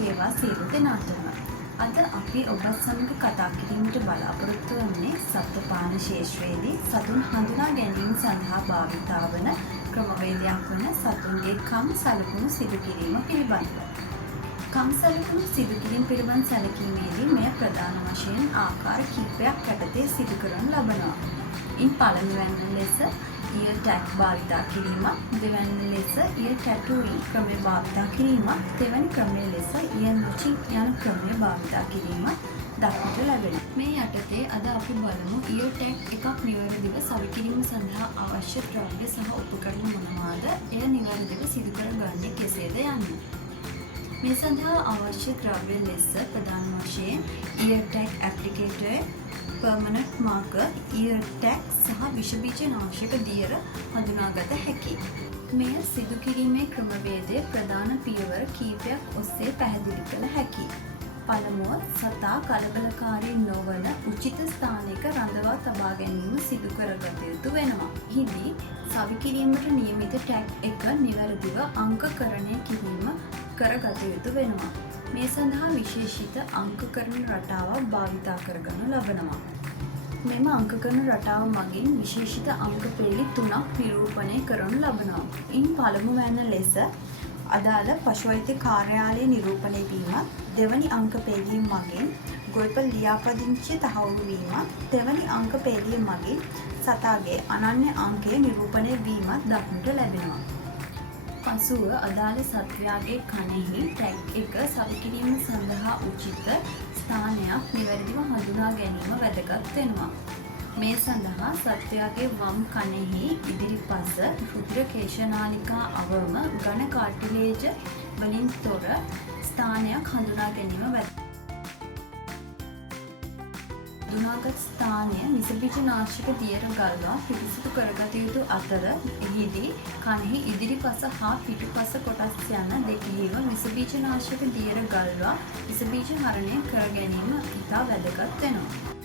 වේවා සියලු දෙනාටම. අද අපි ඔබත් සමග කතා කිරීමට බලාපොරොත්තු වන්නේ සත්ත්වපාන ශාස්ත්‍රයේදී සතුන් හඳුනා ගැනීම සඳහා භාවිතා වන ක්‍රමවේදයක් වන සතුන්ගේ කම් සලකුණු සිදු කිරීම පිළිබඳව. කම් සලකුණු සිදු කිරීම පිළිබඳ සැලකීමේදී මෙය ප්‍රධාන වශයෙන් ආකාර කිහිපයක් යටතේ සිදු කරනු ලබනවා. ඉන් පළමුවැන්න ලෙස ear tag භාවිතා කිරීමක්, දෙවැනි ලෙස ear tattooing ක්‍රමය භාවිතා කිරීමක්, දෙවැනි ක්‍රමය ලෙස ear notching යන ක්‍රමය භාවිතා කිරීමක් දක්නට ලැබෙනවා. මේ යටතේ අද අපි බලමු ear tag එකක් නිවැරදිව සවි කිරීම සඳහා අවශ්‍ය ද්‍රව්‍ය සහ උපකරණ මොනවාද, එය නිවැරදිව සිදු කරගන්නේ කෙසේද යන්න. මේ සඳහා අවශ්‍ය ද්‍රව්‍ය ලෙස ප්‍රධාන වශයෙන් ear tag applicator, permanent marker, ear tag සහ විෂ බීජ නාශක දියර හඳුනාගත හැකියි. මෙය සිදු කිරීමේ ක්‍රමවේදය ප්‍රධාන පියවර කීපයක් ඔස්සේ පැහැදිලි කළ හැකියි. පළමුව, සතා කලබලකාරී නොවන උචිත ස්ථානයක රඳවා තබා ගැනීම සිදු කරගත යුතු වෙනවා. එහිදී සවි කිරීමට නියමිත ටැග් එක නිවැරදිව අංකකරණය කිරීම කරගත යුතු වෙනවා. මේ සඳහා විශේෂිත අංකකරණ රටාවක් භාවිතා කරගනු ලබනවා. මෙම අංකකරණ රටාව මගින් විශේෂිත අංක පෙළි 3ක් නිරූපණය කරනු ලබනවා. ඉන් පළමුවැන්න ලෙස අදාළ පශු වෛද්‍ය කාර්යාලයේ නිරූපණය වීමත්, දෙවැනි අංක පෙළිය මගින් ගොවිපළ ලියාපදිංචිය තහවුරු වීමත්, දෙවැනි අංක පෙළිය මගින් සතාගේ අනන්‍ය අංකය නිරූපණය වීමත් දක්නට ලැබෙනවා. පසුව අදාළ සත්වයාගේ කනෙහි ටැග් එක සවි කිරීම සඳහා උචිත ස්ථානයක් නිවැරදිව හඳුනා ගැනීම වැදගත් වෙනවා. මේ සඳහා සත්වයාගේ වම් කනෙහි ඉදිරිපස රුධිර කේශනාලිකා අවම ඝන කාටිලේජ වලින් තොර ස්ථානයක් හඳුනා ගැනීම වැදගත්. හඳුනාගත් ස්ථානය විස බීජ නාශක දියර ගල්වා පිරිසිදු කරගත යුතු අතර එහිදී කනෙහි ඉදිරිපස හා පිටුපස කොටස් යන දෙකෙහිම විස බීජ නාශක දියර ගල්වා විස බීජ හරණය කර ගැනීම ඉතා වැදගත් වෙනවා.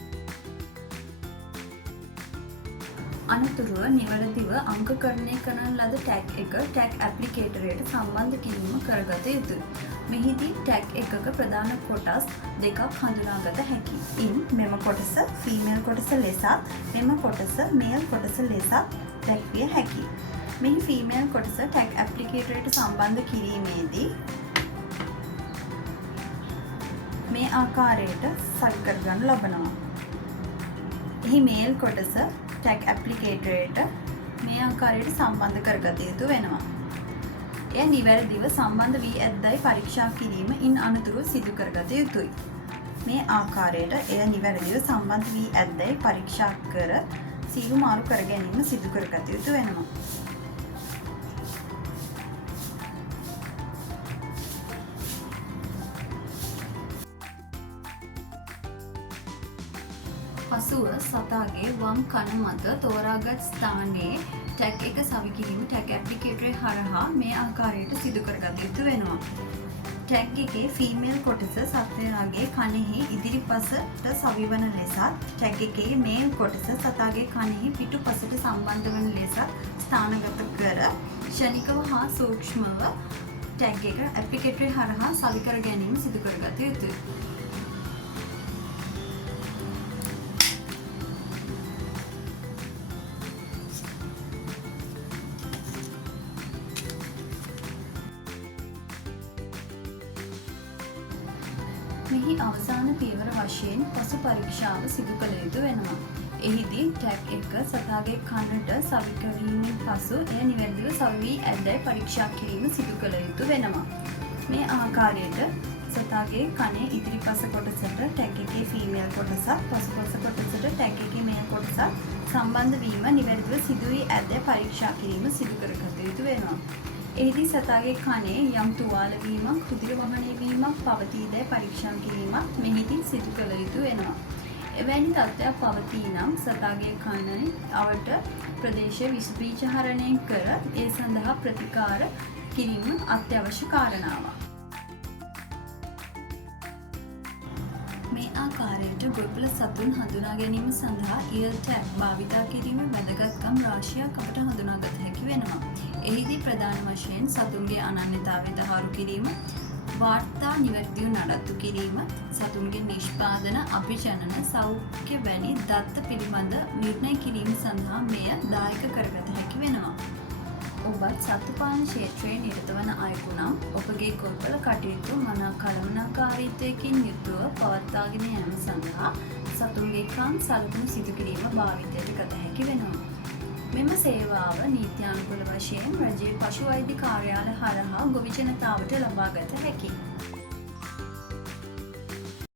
අනතුරුව නිවැරදිව අංකකරණය කරන ලද ටැග් එක ටැග් ඇප්ලිකේටරයට සම්බන්ධ කිරීම කරගත යුතුයි. මෙහිදී ටැග් එකක ප්‍රධාන කොටස් දෙකක් හඳුනාගත හැකියි. ඉන් මෙම කොටස ෆීමේල් කොටස ලෙසත්, මෙම කොටස මේල් කොටස ලෙසත් දැක්විය හැකියි. මෙහි ෆීමේල් කොටස ටැග් ඇප්ලිකේටරයට සම්බන්ධ කිරීමේදී මේ ආකාරයට සවි කරගනු ලබනවා. එහි මේල් කොටස ටැග් ඇප්ලිකේටරයට මේ ආකාරයට සම්බන්ධ කරගත යුතු වෙනවා. එය නිවැරදිව සම්බන්ධ වී ඇද්දයි පරීක්ෂා කිරීම ඉන් අනතුරුව සිදු කරගත යුතුයි. මේ ආකාරයට එය නිවැරදිව සම්බන්ධ වී ඇද්දයි පරීක්ෂා කර සීරු මාරු කර ගැනීම සිදු කරගත යුතු වෙනවා. පසුව සතාගේ වම් කන මත තෝරාගත් ස්ථානයේ ටැග් එක සවි කිරීම ටැග් ඇප්ලිකේටරය හරහා මේ ආකාරයට සිදු කරගත යුතු වෙනවා. ටැග් එකේ ෆීමේල් කොටස සත්වයාගේ කනෙහි ඉදිරිපසට සවිවන ලෙසත්, ටැග් එකේ මේල් කොටස සතාගේ කනෙහි පිටුපසට සම්බන්ධ වන ලෙසත් ස්ථානගත කර ක්ෂණිකව හා සූක්ෂමව ටැග් එක ඇප්ලිකේටරය හරහා සවි කර ගැනීම සිදු කරගත යුතුයි. මෙහි අවසාන පියවර වශයෙන් පසු පරීක්ෂාව සිදු කළ යුතු වෙනවා. එහිදී ටැග් එක සතාගේ කනට සවි කිරීමෙන් පසු එය නිවැරදිව සවි වී ඇද්දයි පරීක්ෂා කිරීම සිදු කළ යුතු වෙනවා. මේ ආකාරයට සතාගේ කනේ ඉදිරිපස කොටසට ටැග් එකේ ෆීමේල් කොටසත්, පසුපස කොටසට ටැග් එකේ මේල් කොටසත් සම්බන්ධ වීම නිවැරදිව සිදු වී ඇද්දයි පරීක්ෂා කිරීම සිදු කරගත යුතු වෙනවා. එහිදී සතාගේ කනේ යම් තුවාල වීමක්, රුධිර වහනය වීමක් පවතීදැයි පරීක්ෂා කිරීමක් මෙහිදී සිදු කළ යුතු වෙනවා. එවැනි තත්ත්වයක් පවතී නම් සතාගේ කනේ අවට ප්‍රදේශ විස බීජ හරණය කර ඒ සඳහා ප්‍රතිකාර කිරීම අත්‍යවශ්‍ය කාරණාවක්. මේ ආකාරයට ගොවිපළ සතුන් හඳුනා ගැනීම සඳහා ear tag භාවිතා කිරීම වැදගත්කම් රාශියක් අපට හඳුනාගත හැකි වෙනවා. එහිදී ප්‍රධාන වශයෙන් සතුන්ගේ අනන්‍යතාවය තහවුරු කිරීම, වාර්තා නිවැරදිව නඩත්තු කිරීම, සතුන්ගේ නිෂ්පාදන, අභිජනන, සෞඛ්‍ය වැනි දත්ත පිළිබඳ නිර්ණය කිරීම සඳහා මෙය දායක කරගත හැකි වෙනවා. ඔබත් සත්තුපාලන ක්ෂේත්‍රයේ නිරත වන අයෙකු නම් ඔබගේ කොල්පල කටයුතු මනා කළමනාකාරීත්වයකින් යුතුව පවත්වාගෙන යාම සඳහා සතුන්ගේ කන් සලකුණු සිදු කිරීම භාවිතයට ගත හැකි වෙනවා. මෙම සේවාව නීත්‍යානුකූල වශයෙන් රජයේ පශු වෛද්‍ය කාර්යාල හරහා ගොවි ජනතාවට ලබා ගත හැකියි.